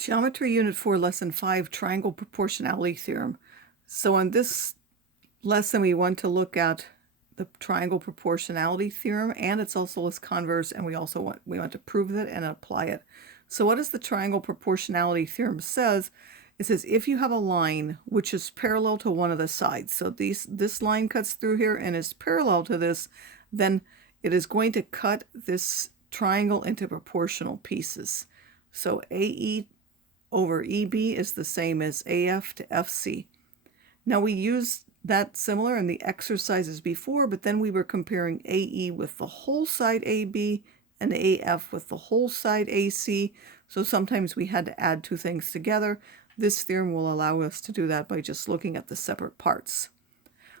Geometry Unit 4, Lesson 5, Triangle Proportionality Theorem. So in this lesson, we want to look at the Triangle Proportionality Theorem, and it's also its converse, and we want to prove it and apply it. So what does the Triangle Proportionality Theorem says? It says if you have a line which is parallel to one of the sides, so this line cuts through here and is parallel to this, then it is going to cut this triangle into proportional pieces. So AE over EB is the same as AF to FC. Now we used that similar in the exercises before, but then we were comparing AE with the whole side AB and AF with the whole side AC, so sometimes we had to add two things together. This theorem will allow us to do that by just looking at the separate parts.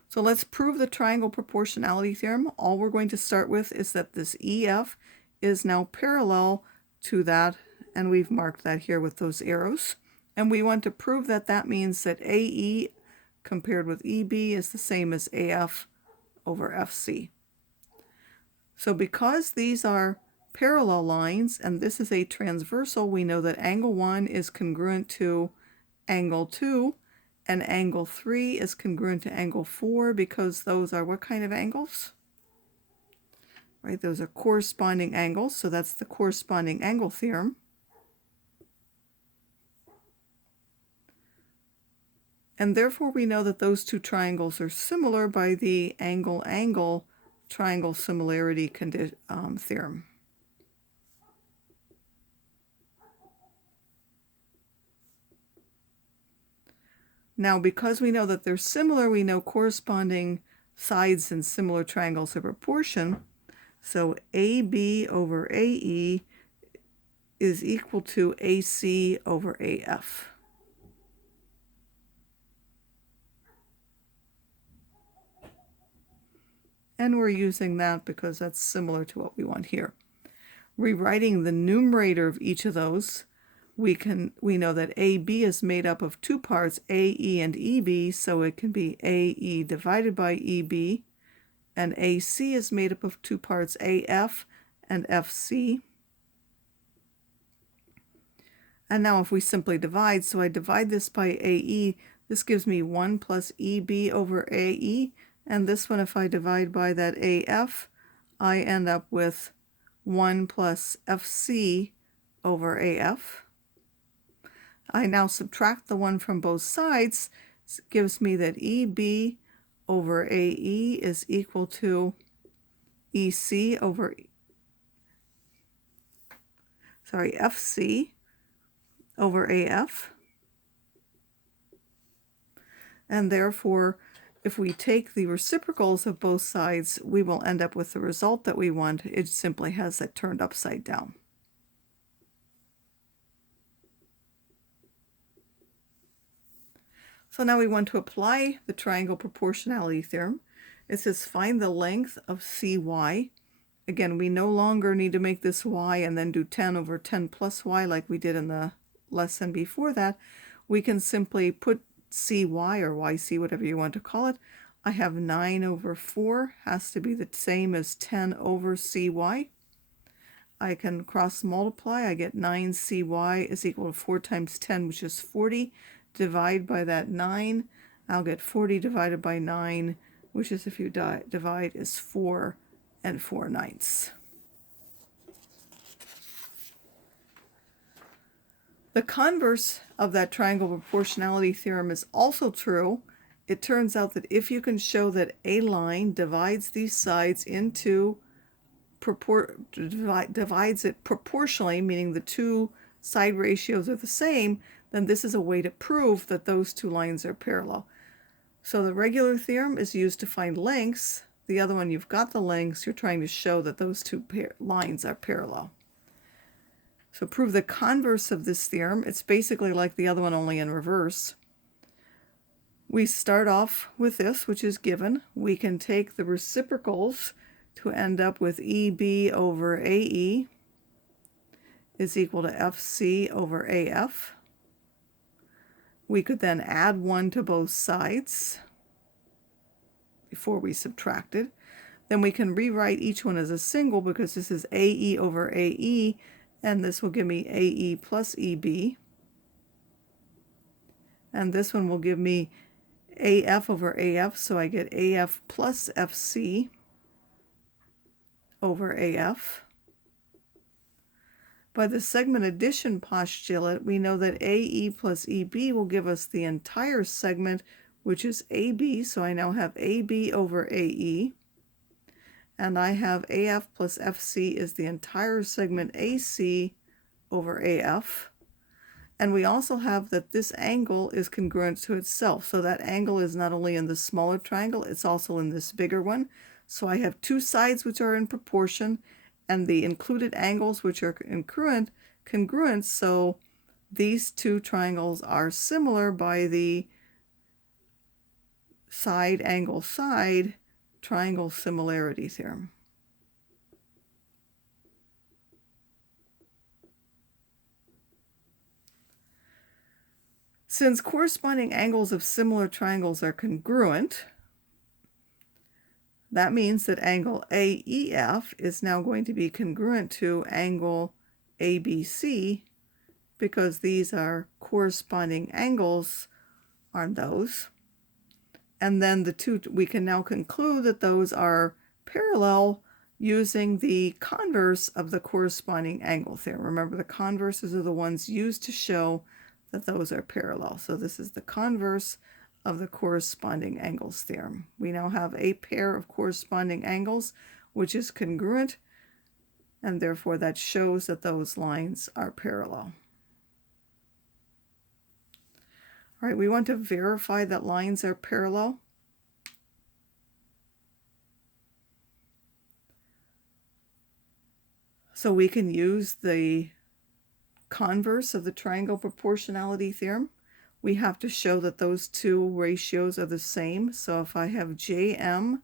So let's prove the triangle proportionality theorem. All we're going to start with is that this EF is now parallel to that, and we've marked that here with those arrows. And we want to prove that that means that AE compared with EB is the same as AF over FC. So because these are parallel lines and this is a transversal, we know that angle 1 is congruent to angle 2 and angle 3 is congruent to angle 4 because those are what kind of angles? Right, those are corresponding angles, so that's the corresponding angle theorem. And therefore we know that those two triangles are similar by the angle-angle triangle similarity theorem. Now because we know that they're similar, we know corresponding sides in similar triangles are proportion. So AB over AE is equal to AC over AF. And we're using that because that's similar to what we want here. Rewriting the numerator of each of those, we know that AB is made up of two parts, AE and EB, so it can be AE divided by EB, and AC is made up of two parts, AF and FC. And now if we simply divide, so I divide this by AE, this gives me 1 plus EB over AE, and this one, if I divide by that AF, I end up with 1 plus FC over AF. I now subtract the 1 from both sides. This gives me that EB over AE is equal to FC over AF. And therefore, if we take the reciprocals of both sides, we will end up with the result that we want. It simply has that turned upside down. So now we want to apply the triangle proportionality theorem. It says find the length of CY. Again, we no longer need to make this y and then do 10 over 10 plus y like we did in the lesson before that. We can simply put CY or YC, whatever you want to call it. I have 9 over 4 has to be the same as 10 over CY. I can cross multiply. I get 9CY is equal to 4 times 10, which is 40. Divide by that 9. I'll get 40 divided by 9, which is, if you divide, is 4 and 4/9. The converse of that triangle proportionality theorem is also true. It turns out that if you can show that a line divides these sides into divides it proportionally, meaning the two side ratios are the same, then this is a way to prove that those two lines are parallel. So the regular theorem is used to find lengths. The other one, you've got the lengths. You're trying to show that those two lines are parallel. So prove the converse of this theorem. It's basically like the other one, only in reverse. We start off with this, which is given. We can take the reciprocals to end up with EB over AE is equal to FC over AF. We could then add 1 to both sides before we subtracted. Then we can rewrite each one as a single because this is AE over AE, and this will give me AE plus EB. And this one will give me AF over AF, so I get AF plus FC over AF. By the segment addition postulate, we know that AE plus EB will give us the entire segment, which is AB, so I now have AB over AE. And I have AF plus FC is the entire segment AC over AF. And we also have that this angle is congruent to itself. So that angle is not only in the smaller triangle, it's also in this bigger one. So I have two sides which are in proportion, and the included angles which are congruent. So these two triangles are similar by the side angle side triangle similarity theorem. Since corresponding angles of similar triangles are congruent, that means that angle AEF is now going to be congruent to angle ABC, because these are corresponding angles on those. And then the two, we can now conclude that those are parallel using the converse of the corresponding angle theorem. Remember, the converses are the ones used to show that those are parallel. So this is the converse of the corresponding angles theorem. We now have a pair of corresponding angles which is congruent, and therefore that shows that those lines are parallel. All right, we want to verify that lines are parallel. So we can use the converse of the triangle proportionality theorem. We have to show that those two ratios are the same. So if I have Jm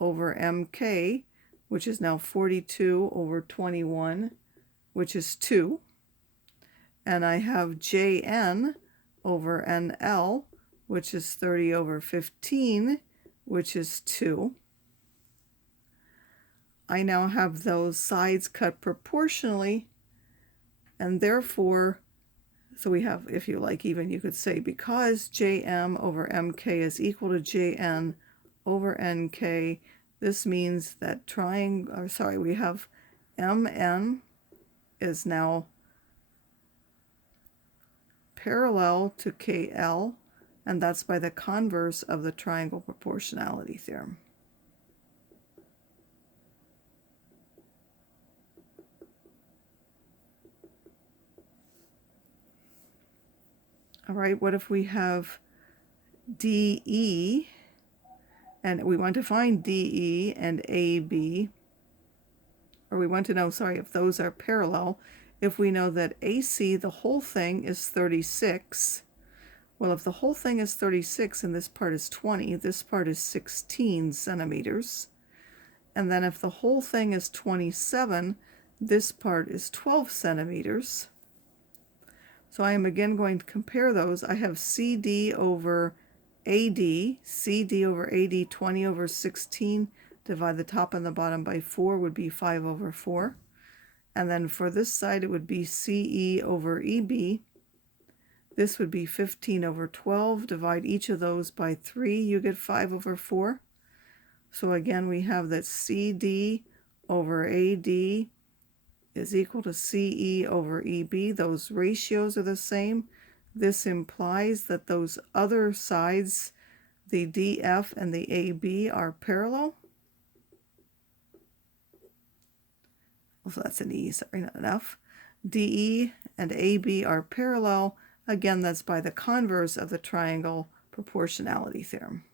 over Mk, which is now 42 over 21, which is 2, and I have Jn over NL, which is 30 over 15, which is 2. I now have those sides cut proportionally, and therefore, so we have, if you like, even you could say, because Jm over Mk is equal to Jn over Nk, this means that we have Mn is now parallel to KL, and that's by the converse of the triangle proportionality theorem. All right, what if we have DE, and we want to find DE and AB, or we want to know, if those are parallel, if we know that AC, the whole thing, is 36. Well, if the whole thing is 36 and this part is 20, this part is 16 centimeters. And then if the whole thing is 27, this part is 12 centimeters. So I am again going to compare those. I have CD over AD, CD over AD, 20 over 16, divide the top and the bottom by 4 would be 5 over 4. And then for this side, it would be CE over EB. This would be 15 over 12. Divide each of those by 3, you get 5 over 4. So again, we have that CD over AD is equal to CE over EB. Those ratios are the same. This implies that those other sides, the DF and the AB, are parallel. So that's an E, sorry, not enough. DE and AB are parallel. Again, that's by the converse of the triangle proportionality theorem.